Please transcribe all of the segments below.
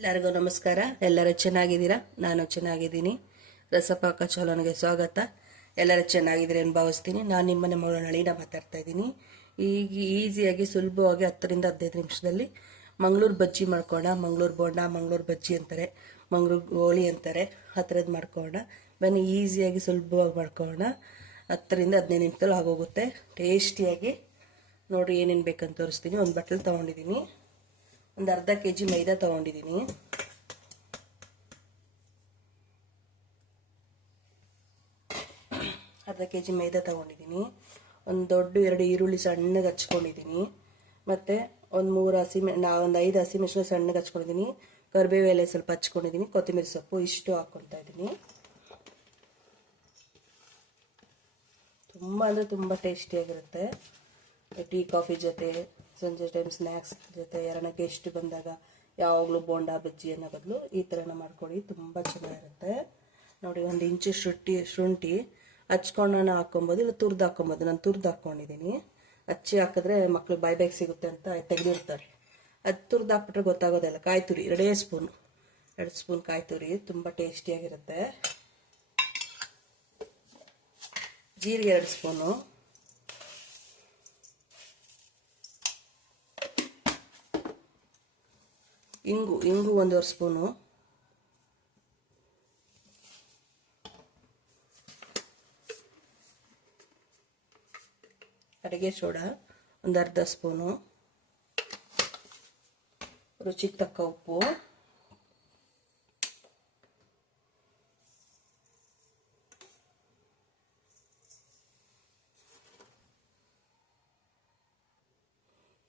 ಎಲ್ಲರಿಗೂ ನಮಸ್ಕಾರ. ಎಲ್ಲರೂ ಚೆನ್ನಾಗಿದ್ದೀರಾ? ನಾನು ಚೆನ್ನಾಗಿದ್ದೀನಿ. ರಸಪಾಕ ಚಲೋನಿಗೆ ಸ್ವಾಗತ. ಎಲ್ಲರೂ ಚೆನ್ನಾಗಿದ್ದೀರಿ ಅಂತ ಭಾವಿಸ್ತೀನಿ. ನಾನು ನಿಮ್ಮನೆ ಮಗಳ ನಳಿನ ಮಾತಾಡ್ತಾ ಇದ್ದೀನಿ. ಈಗ ಈಸಿಯಾಗಿ ಸುಲಭವಾಗಿ ಹತ್ತರಿಂದ ಹದಿನೈದು ನಿಮಿಷದಲ್ಲಿ ಮಂಗಳೂರು ಬಜ್ಜಿ ಮಾಡ್ಕೋಣ. ಮಂಗಳೂರು ಬೋಂಡ, ಮಂಗಳೂರು ಬಜ್ಜಿ ಅಂತಾರೆ. ಮಂಗಳೂರು ಗೋಳಿ ಅಂತಾರೆ. ಆ ಥರದ್ದು ಮಾಡ್ಕೋಣ. ಬನ್ನಿ, ಈಸಿಯಾಗಿ ಸುಲಭವಾಗಿ ಮಾಡ್ಕೋಣ. ಹತ್ತರಿಂದ ಹದಿನೈದು ನಿಮಿಷದಲ್ಲಿ ಆಗೋಗುತ್ತೆ. ಟೇಸ್ಟಿಯಾಗಿ. ನೋಡಿ ಏನೇನು ಬೇಕಂತ ತೋರಿಸ್ತೀನಿ. ಒಂದು ಬಟ್ಲು ತೊಗೊಂಡಿದ್ದೀನಿ. ಒಂದು ಅರ್ಧ ಕೆ ಜಿ ಮೈದಾ ತೊಗೊಂಡಿದ್ದೀನಿ. ಅರ್ಧ ಕೆ ಜಿ ಮೈದಾ ತೊಗೊಂಡಿದ್ದೀನಿ. ಒಂದು ದೊಡ್ಡ ಎರಡು ಈರುಳ್ಳಿ ಸಣ್ಣಗೆ ಹಚ್ಕೊಂಡಿದ್ದೀನಿ. ಮತ್ತು ಒಂದು ಮೂರು ಹಸಿಮೆ ನಾ ಒಂದು ಐದು ಹಸಿ ಹಸಿಮೆಣಸಿನ ಸಣ್ಣಗೆ ಹಚ್ಕೊಂಡಿದ್ದೀನಿ. ಕರಿಬೇವು ಎಲೆ ಸ್ವಲ್ಪ ಹಚ್ಕೊಂಡಿದ್ದೀನಿ. ಕೊತ್ತಂಬರಿ ಸೊಪ್ಪು ಇಷ್ಟು ಹಾಕ್ಕೊತಾ ಇದ್ದೀನಿ. ತುಂಬ ಅಂದರೆ ತುಂಬ ಟೇಸ್ಟಿಯಾಗಿರುತ್ತೆ. ಟೀ ಕಾಫಿ ಜೊತೆ ಸಂಜೆ ಟೈಮ್ ಸ್ನ್ಯಾಕ್ಸ್ ಜೊತೆ ಯಾರನ್ನ ಗೆಸ್ಟ್ ಬಂದಾಗ ಯಾವಾಗಲೂ ಬೋಂಡಾ, ಬಜ್ಜಿ ಅನ್ನೋ ಬದಲು ಈ ಥರನ ಮಾಡ್ಕೊಳ್ಳಿ. ತುಂಬ ಚೆನ್ನಾಗಿರುತ್ತೆ. ನೋಡಿ, ಒಂದು ಇಂಚು ಶುಂಠಿ ಶುಂಠಿ ಹಚ್ಕೊಂಡನ ಹಾಕೊಬೋದು ಇಲ್ಲ ತುರ್ದು ಹಾಕೊಬೋದು ನಾನು ತುರ್ದು ಹಾಕ್ಕೊಂಡಿದ್ದೀನಿ ಹಚ್ಚಿ ಹಾಕಿದ್ರೆ ಮಕ್ಳು ಬಾಯ್ ಸಿಗುತ್ತೆ ಅಂತ ತೆಗೆದಿರ್ತಾರೆ. ಅದು ತುರ್ದು ಹಾಕ್ಬಿಟ್ರೆ ಗೊತ್ತಾಗೋದಿಲ್ಲ ಕಾಯಿ ತುರಿ, ಎರಡೇ ಸ್ಪೂನು ಎರಡು ಸ್ಪೂನ್ ಕಾಯಿ ತುರಿ. ತುಂಬ ಟೇಸ್ಟಿಯಾಗಿರುತ್ತೆ ಜೀರಿಗೆ ಎರಡು ಸ್ಪೂನು ಇಂಗು ಇಂಗು ಒಂದೂವರೆ ಸ್ಪೂನು ಅಡುಗೆ ಸೋಡಾ ಒಂದು ಅರ್ಧ ಸ್ಪೂನು ರುಚಿಗೆ ತಕ್ಕ ಉಪ್ಪು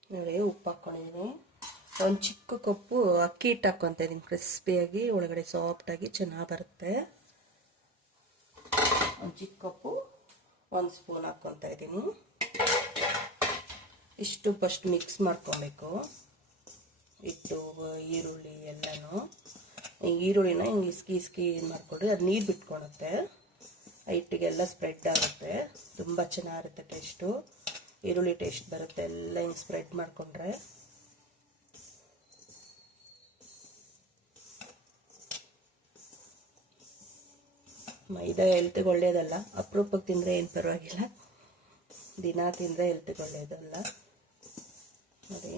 ನೋಡಿ ಉಪ್ಪು ಹಾಕ್ಕೊಂಡಿದ್ದೀನಿ ಒಂದು ಚಿಕ್ಕ ಕಪ್ಪು ಅಕ್ಕಿ ಹಿಟ್ಟು ಹಾಕ್ಕೊತಾ ಇದ್ದೀನಿ ಕ್ರಿಸ್ಪಿಯಾಗಿ ಒಳಗಡೆ ಸಾಫ್ಟಾಗಿ ಚೆನ್ನಾಗಿ ಬರುತ್ತೆ. ಒಂದು ಚಿಕ್ಕ ಕಪ್ಪು, ಒಂದು ಸ್ಪೂನ್ ಹಾಕ್ಕೊತಾ ಇದ್ದೀನಿ ಇಷ್ಟು ಫಸ್ಟ್ ಮಿಕ್ಸ್ ಮಾಡ್ಕೊಬೇಕು. ಹಿಟ್ಟು ಈರುಳ್ಳಿ ಎಲ್ಲನೂ. ಈರುಳ್ಳಿನ ಹಿಂಗೆ ಇಸ್ಕಿ ಇಸ್ಕಿ ಏನು ಮಾಡಿಕೊಡ್ರಿ ಅದು ನೀರು ಬಿಟ್ಕೊಳುತ್ತೆ. ಹಿಟ್ಟಿಗೆಲ್ಲ ಸ್ಪ್ರೆಡ್ ಆಗುತ್ತೆ. ತುಂಬ ಚೆನ್ನಾಗಿರುತ್ತೆ ಟೇಸ್ಟು ಈರುಳ್ಳಿ ಟೇಸ್ಟ್ ಬರುತ್ತೆ, ಎಲ್ಲ ಹಿಂಗೆ ಸ್ಪ್ರೆಡ್ ಮಾಡಿಕೊಂಡ್ರೆ. ಮೈದಾ ಹೆಲ್ತ್ಗೆ ಒಳ್ಳೇದಲ್ಲ. ಅಪರೂಪಕ್ಕೆ ತಿಂದರೆ ಏನು ಪರವಾಗಿಲ್ಲ. ದಿನ ತಿಂದರೆ ಹೆಲ್ತ್ಗೆ ಒಳ್ಳೇದಲ್ಲ. ನೋಡಿ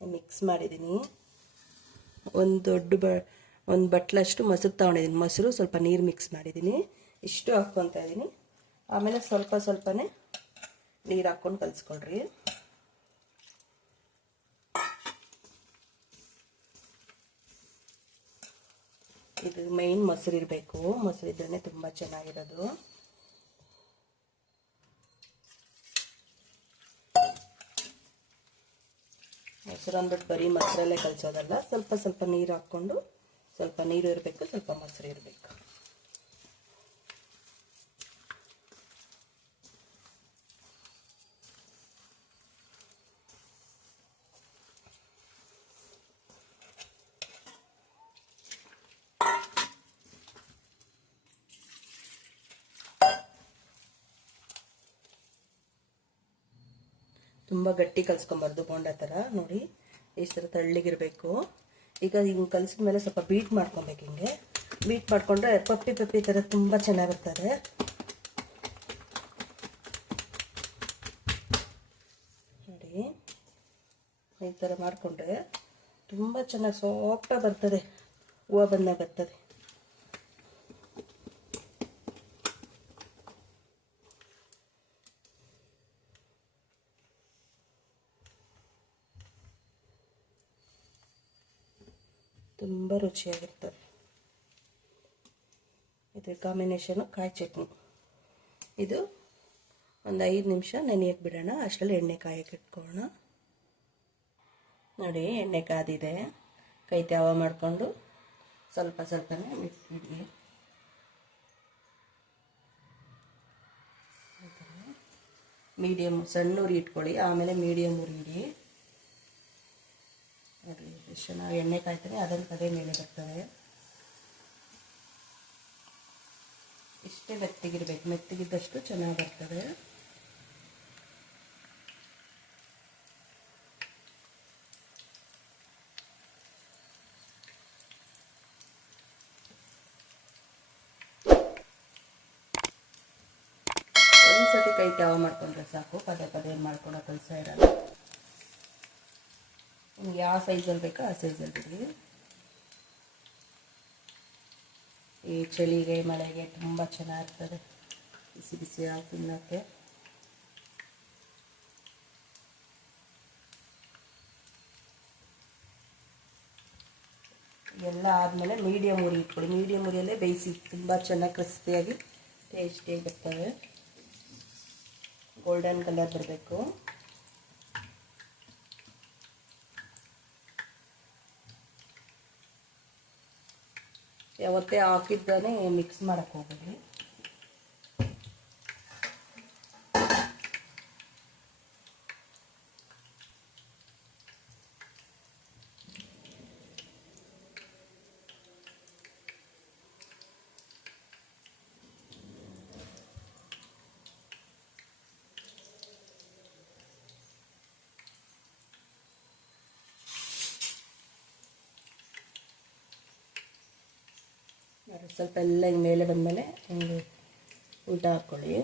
ಮಿಕ್ಸ್ ಮಾಡಿದ್ದೀನಿ ಒಂದು ದೊಡ್ಡ ಬ ಒಂದು ಬಟ್ಲಷ್ಟು ಮೊಸರು ತೊಗೊಂಡಿದ್ದೀನಿ ಮೊಸರು ಸ್ವಲ್ಪ ನೀರು ಮಿಕ್ಸ್ ಮಾಡಿದ್ದೀನಿ ಇಷ್ಟು ಹಾಕ್ಕೊತಾ ಇದ್ದೀನಿ ಆಮೇಲೆ ಸ್ವಲ್ಪ ಸ್ವಲ್ಪನೇ ನೀರು ಹಾಕ್ಕೊಂಡು ಕಲಿಸ್ಕೊಳ್ರಿ. ಇದು ಮೈನ್ ಮೊಸರು ಇರಬೇಕು. ಮೊಸರು ಇದ್ರೇ ತುಂಬ ಚೆನ್ನಾಗಿರೋದು. ಮೊಸರು ಅಂದ್ಬಿಟ್ಟು ಬರೀ ಮೊಸರಲ್ಲೇ ಕಲಿಸೋದಲ್ಲ, ಸ್ವಲ್ಪ ಸ್ವಲ್ಪ ನೀರು ಹಾಕ್ಕೊಂಡು ಸ್ವಲ್ಪ ನೀರು ಇರಬೇಕು, ಸ್ವಲ್ಪ ಮೊಸರು ಇರಬೇಕು. ತುಂಬ ಗಟ್ಟಿ ಕಲ್ಸ್ಕೊಬಾರ್ದು ಬೋಂಡ ಥರ ನೋಡಿ, ಈ ಥರ ತಳ್ಳಿಗಿರಬೇಕು. ಈಗ ಹಿಂಗೆ ಕಲಸಿದ ಮೇಲೆ ಸ್ವಲ್ಪ ಬೀಟ್ ಮಾಡ್ಕೊಬೇಕು ಹಿಂಗೆ. ಬೀಟ್ ಮಾಡಿಕೊಂಡ್ರೆ ಪಪ್ಪಿ ಪಪ್ಪಿ ಥರ ತುಂಬ ಚೆನ್ನಾಗಿರ್ತದೆ ನೋಡಿ, ಈ ಥರ ಮಾಡಿಕೊಂಡ್ರೆ ತುಂಬ ಚೆನ್ನಾಗಿ ಸಾಫ್ಟಾಗಿ ಬರ್ತದೆ, ಹೂವು ಬಂದಾಗ ಬರ್ತದೆ. ತುಂಬ ರುಚಿಯಾಗಿರ್ತದೆ ಇದು ಕಾಂಬಿನೇಷನು ಕಾಯಿ ಚಟ್ನಿ. ಇದು ಒಂದು ಐದು ನಿಮಿಷ ನೆನೆಯಕ್ಕೆ ಬಿಡೋಣ. ಅಷ್ಟರಲ್ಲಿ ಎಣ್ಣೆ ಕಾಯಕ್ಕೆ ಇಟ್ಕೊಳ್ಳೋಣ. ನೋಡಿ, ಎಣ್ಣೆ ಕಾದಿದೆ. ಕೈ ತ್ಯಾವ ಮಾಡಿಕೊಂಡು ಸ್ವಲ್ಪ ಸ್ವಲ್ಪನೇ ಬಿಟ್ಬಿಡಿ ಮೀಡಿಯಮ್ ಸಣ್ಣ ಉರಿ ಇಟ್ಕೊಳ್ಳಿ. ಆಮೇಲೆ ಮೀಡಿಯಮ್ ಉರಿ ಇಡಿ. ಚೆನ್ನಾಗಿ ನಾವು ಎಣ್ಣೆ ಕಾಯ್ತೀವಿ ಅದೊಂದು ಕಡೆ ಮೇಲೆ ಬರ್ತದೆ ಇಷ್ಟೇ ಮೆತ್ತಗಿರ್ಬೇಕು. ಮೆತ್ತಗಿದ್ದಷ್ಟು ಚೆನ್ನಾಗಿ ಬರ್ತದೆ ಒಂದ್ಸತಿ ಕೈ ತಾವ ಮಾಡ್ಕೊಂಡ್ರೆ ಸಾಕು. ಪದೇ ಪದೇ ಮಾಡ್ಕೊಳೋ ಕೆಲಸ ಇರಲ್ಲ. ನಿಮ್ಗೆ ಯಾವ ಸೈಜಲ್ಲಿ ಬೇಕೋ ಆ ಸೈಜಲ್ಲಿ ಬಿಡಿ. ಈ ಚಳಿಗೆ, ಮಳೆಗೆ ತುಂಬ ಚೆನ್ನಾಗಿರ್ತದೆ. ಬಿಸಿ ಬಿಸಿಯಾಗಿ ತಿನ್ನೋಕ್ಕೆ. ಎಲ್ಲ ಆದಮೇಲೆ ಮೀಡಿಯಮ್ ಉರಿ ಇಟ್ಕೊಳ್ಳಿ. ಮೀಡಿಯಮ್ ಉರಿಯಲ್ಲೇ ಬೇಯಿಸಿ ತುಂಬ ಚೆನ್ನಾಗಿ ಕ್ರಿಸ್ಪಿಯಾಗಿ ಟೇಸ್ಟಿಯಾಗಿ ಬರ್ತವೆ. ಗೋಲ್ಡನ್ ಕಲರ್ ಬರಬೇಕು. ಯಾವತ್ತೇ ಹಾಕಿದ್ದಾನೆ ಮಿಕ್ಸ್ ಮಾಡೋಕ್ಕೆ ಹೋಗಬೇಡಿ. ಸ್ವಲ್ಪ ಎಲ್ಲ ಮೇಲೆ ಬಂದಮೇಲೆ ಊಟ ಹಾಕ್ಕೊಳ್ಳಿ.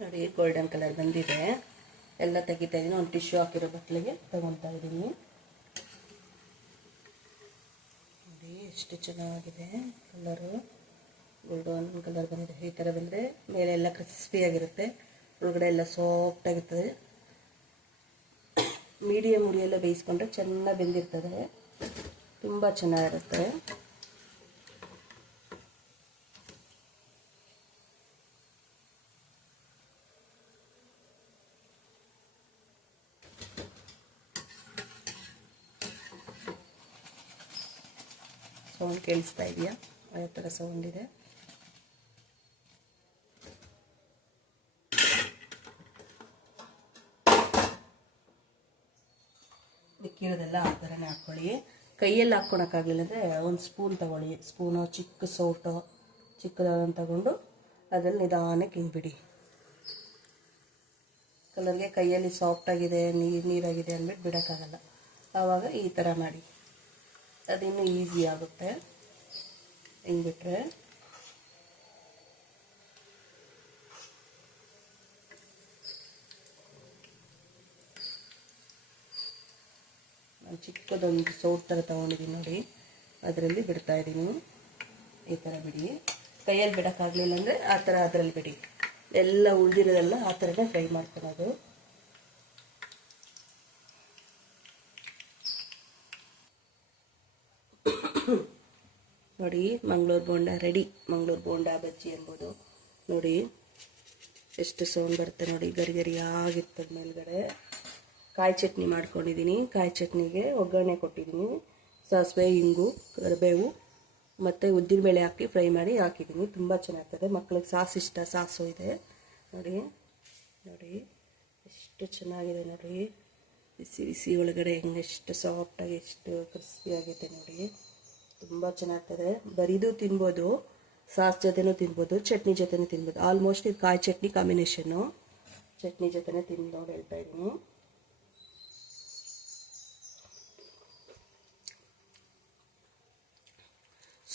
ನೋಡಿ ಗೋಲ್ಡನ್ ಕಲರ್ ಬಂದಿದೆ. ಎಲ್ಲ ತೆಗಿತಾ ಇದ್ದೀನಿ ಒಂದು ಟಿಶ್ಯೂ ಹಾಕಿರೋ ಬಟ್ಲಿಗೆ ತಗೊತಾ ಇದ್ದೀನಿ ನೋಡಿ, ಎಷ್ಟು ಚೆನ್ನಾಗಿದೆ ಕಲರು ಗೋಲ್ಡನ್ ಕಲರ್ ಬಂದಿದೆ. ಈ ಥರ ಬಂದರೆ ಮೇಲೆ ಎಲ್ಲ ಕ್ರಿಸ್ಪಿಯಾಗಿರುತ್ತೆ ಒಳಗಡೆ ಎಲ್ಲ ಸಾಫ್ಟಾಗಿರ್ತದೆ ಮೀಡಿಯಮ್ ಉರಿಯೆಲ್ಲ ಬೇಯಿಸ್ಕೊಂಡ್ರೆ ಚೆನ್ನಾಗಿ ಬೆಂದಿರ್ತದೆ. ತುಂಬ ಚೆನ್ನಾಗಿರುತ್ತೆ ಸೌಂಡ್ ಕೇಳಿಸ್ತಾ ಇದೆಯಾ? ಯಾವ ಥರ ಸೌಂಡ್ ಇದೆ. ಆ ಥರನೇ ಹಾಕ್ಕೊಳ್ಳಿ ಕೈಯಲ್ಲಿ ಹಾಕ್ಕೊಳಕ್ಕಾಗಲಿಲ್ಲ ಅಂದರೆ ಒಂದು ಸ್ಪೂನ್ ತಗೊಳ್ಳಿ. ಸ್ಪೂನು ಚಿಕ್ಕ ಸೌಟು ಚಿಕ್ಕದಾದನ್ನು ತಗೊಂಡು ಅದ್ರಲ್ಲಿ ನಿಧಾನಕ್ಕೆ ಹಿಂಬಿಡಿ ಕಲರ್ಗೆ ಕೈಯಲ್ಲಿ ಸಾಫ್ಟಾಗಿದೆ ನೀರು, ನೀರಾಗಿದೆ ಅಂದ್ಬಿಟ್ಟು ಬಿಡೋಕ್ಕಾಗಲ್ಲ. ಆವಾಗ ಈ ಥರ ಮಾಡಿ. ಅದಿನ್ನೂ ಈಸಿ ಆಗುತ್ತೆ. ಹಿಂಗ್ಬಿಟ್ರೆ. ನಾನು ಚಿಕ್ಕದೊಂದು ಸೌಟ್ ಥರ ತೊಗೊಂಡಿದ್ದೀನಿ ನೋಡಿ. ಅದರಲ್ಲಿ ಬಿಡ್ತಾ ಇದ್ದೀನಿ. ಈ ಥರ ಬಿಡಿ. ಕೈಯಲ್ಲಿ ಬಿಡೋಕ್ಕಾಗಲಿಲ್ಲ ಅಂದರೆ ಆ ಥರ ಅದರಲ್ಲಿ ಬಿಡಿ. ಎಲ್ಲ ಉಳಿದಿರೋದೆಲ್ಲ ಆ ಥರನೇ ಫ್ರೈ ಮಾಡ್ಕೊಳೋದು ನೋಡಿ, ಮಂಗಳೂರು ಬೋಂಡ ರೆಡಿ ಮಂಗಳೂರು ಬೋಂಡ ಬಜ್ಜಿ ಎಂಬುದು. ನೋಡಿ, ಎಷ್ಟು ಸೌಂಡ್ ಬರುತ್ತೆ ನೋಡಿ, ಗರಿ ಗರಿ ಆಗಿರ್ತದೆ ಮೇಲ್ಗಡೆ. ಕಾಯಿ ಚಟ್ನಿ ಮಾಡ್ಕೊಂಡಿದ್ದೀನಿ ಕಾಯಿ ಚಟ್ನಿಗೆ ಒಗ್ಗರಣೆ ಕೊಟ್ಟಿದ್ದೀನಿ ಸಾಸಿವೆ, ಇಂಗು, ಕರಿಬೇವು, ಮತ್ತು ಉದ್ದಿನಬೇಳೆ ಹಾಕಿ ಫ್ರೈ ಮಾಡಿ ಹಾಕಿದ್ದೀನಿ ತುಂಬ ಚೆನ್ನಾಗ್ತದೆ. ಮಕ್ಳಿಗೆ ಸಾಸ್ ಇಷ್ಟ, ಸಾಸು ಇದೆ. ನೋಡಿ ನೋಡಿ, ಎಷ್ಟು ಚೆನ್ನಾಗಿದೆ ನೋಡಿ. ಬಿಸಿ ಬಿಸಿ ಒಳಗಡೆ ಹೆಂಗೆ ಎಷ್ಟು ಸಾಫ್ಟಾಗಿ ಎಷ್ಟು ಕ್ರಿಸ್ಪಿ ಆಗಿದೆ ನೋಡಿ. ತುಂಬ ಚೆನ್ನಾಗ್ತದೆ. ಬರೀದು ತಿನ್ಬೋದು, ಸಾಸ್ ಜೊತೆನೂ ತಿನ್ಬೋದು, ಚಟ್ನಿ ಜೊತೆನೂ ತಿನ್ಬೋದು. ಆಲ್ಮೋಸ್ಟ್ ಇದು ಕಾಯಿ ಚಟ್ನಿ ಕಾಂಬಿನೇಷನ್ನು ಚಟ್ನಿ ಜೊತೆನೇ ತಿಂದು ನೋಡಿ ಹೇಳ್ತಾ ಇದ್ದೀನಿ.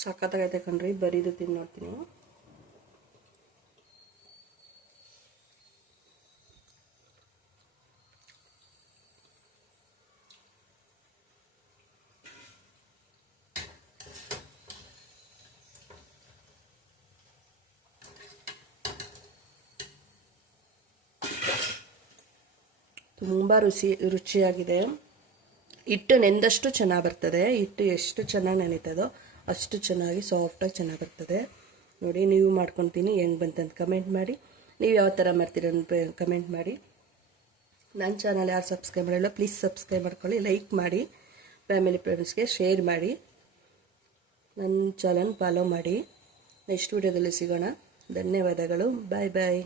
ಸಖತ್ತಾಗೈತೆ ಕಣ್ರಿ, ಬರೀದು ತಿಂದು ತುಂಬ ರುಚಿ, ರುಚಿಯಾಗಿದೆ. ಹಿಟ್ಟು ನೆಂದಷ್ಟು ಚೆನ್ನಾಗಿ ಬರ್ತದೆ. ಹಿಟ್ಟು ಎಷ್ಟು ಚೆನ್ನಾಗಿ ನೆನೀತದೋ ಅಷ್ಟು ಚೆನ್ನಾಗಿ ಸಾಫ್ಟಾಗಿ ಚೆನ್ನಾಗಿ ಬರ್ತದೆ. ನೋಡಿ, ನೀವು ಮಾಡ್ಕೊತೀನಿ. ಹೆಂಗೆ ಬಂತಂತ ಕಮೆಂಟ್ ಮಾಡಿ. ನೀವು ಯಾವ ಥರ ಮಾಡ್ತೀರ ಕಮೆಂಟ್ ಮಾಡಿ. ನನ್ನ ಚಾನಲ್ ಯಾರು ಸಬ್ಸ್ಕ್ರೈಬ್ ಮಾಡಲ್ಲ ಪ್ಲೀಸ್ ಸಬ್ಸ್ಕ್ರೈಬ್ ಮಾಡ್ಕೊಳ್ಳಿ. ಲೈಕ್ ಮಾಡಿ. ಫ್ಯಾಮಿಲಿ ಫ್ರೆಂಡ್ಸ್ಗೆ ಶೇರ್ ಮಾಡಿ. ನನ್ನ ಚಾನಲ್ ಫಾಲೋ ಮಾಡಿ. ನೆಕ್ಸ್ಟ್ ವಿಡಿಯೋದಲ್ಲಿ ಸಿಗೋಣ. ಧನ್ಯವಾದಗಳು. ಬಾಯ್ ಬಾಯ್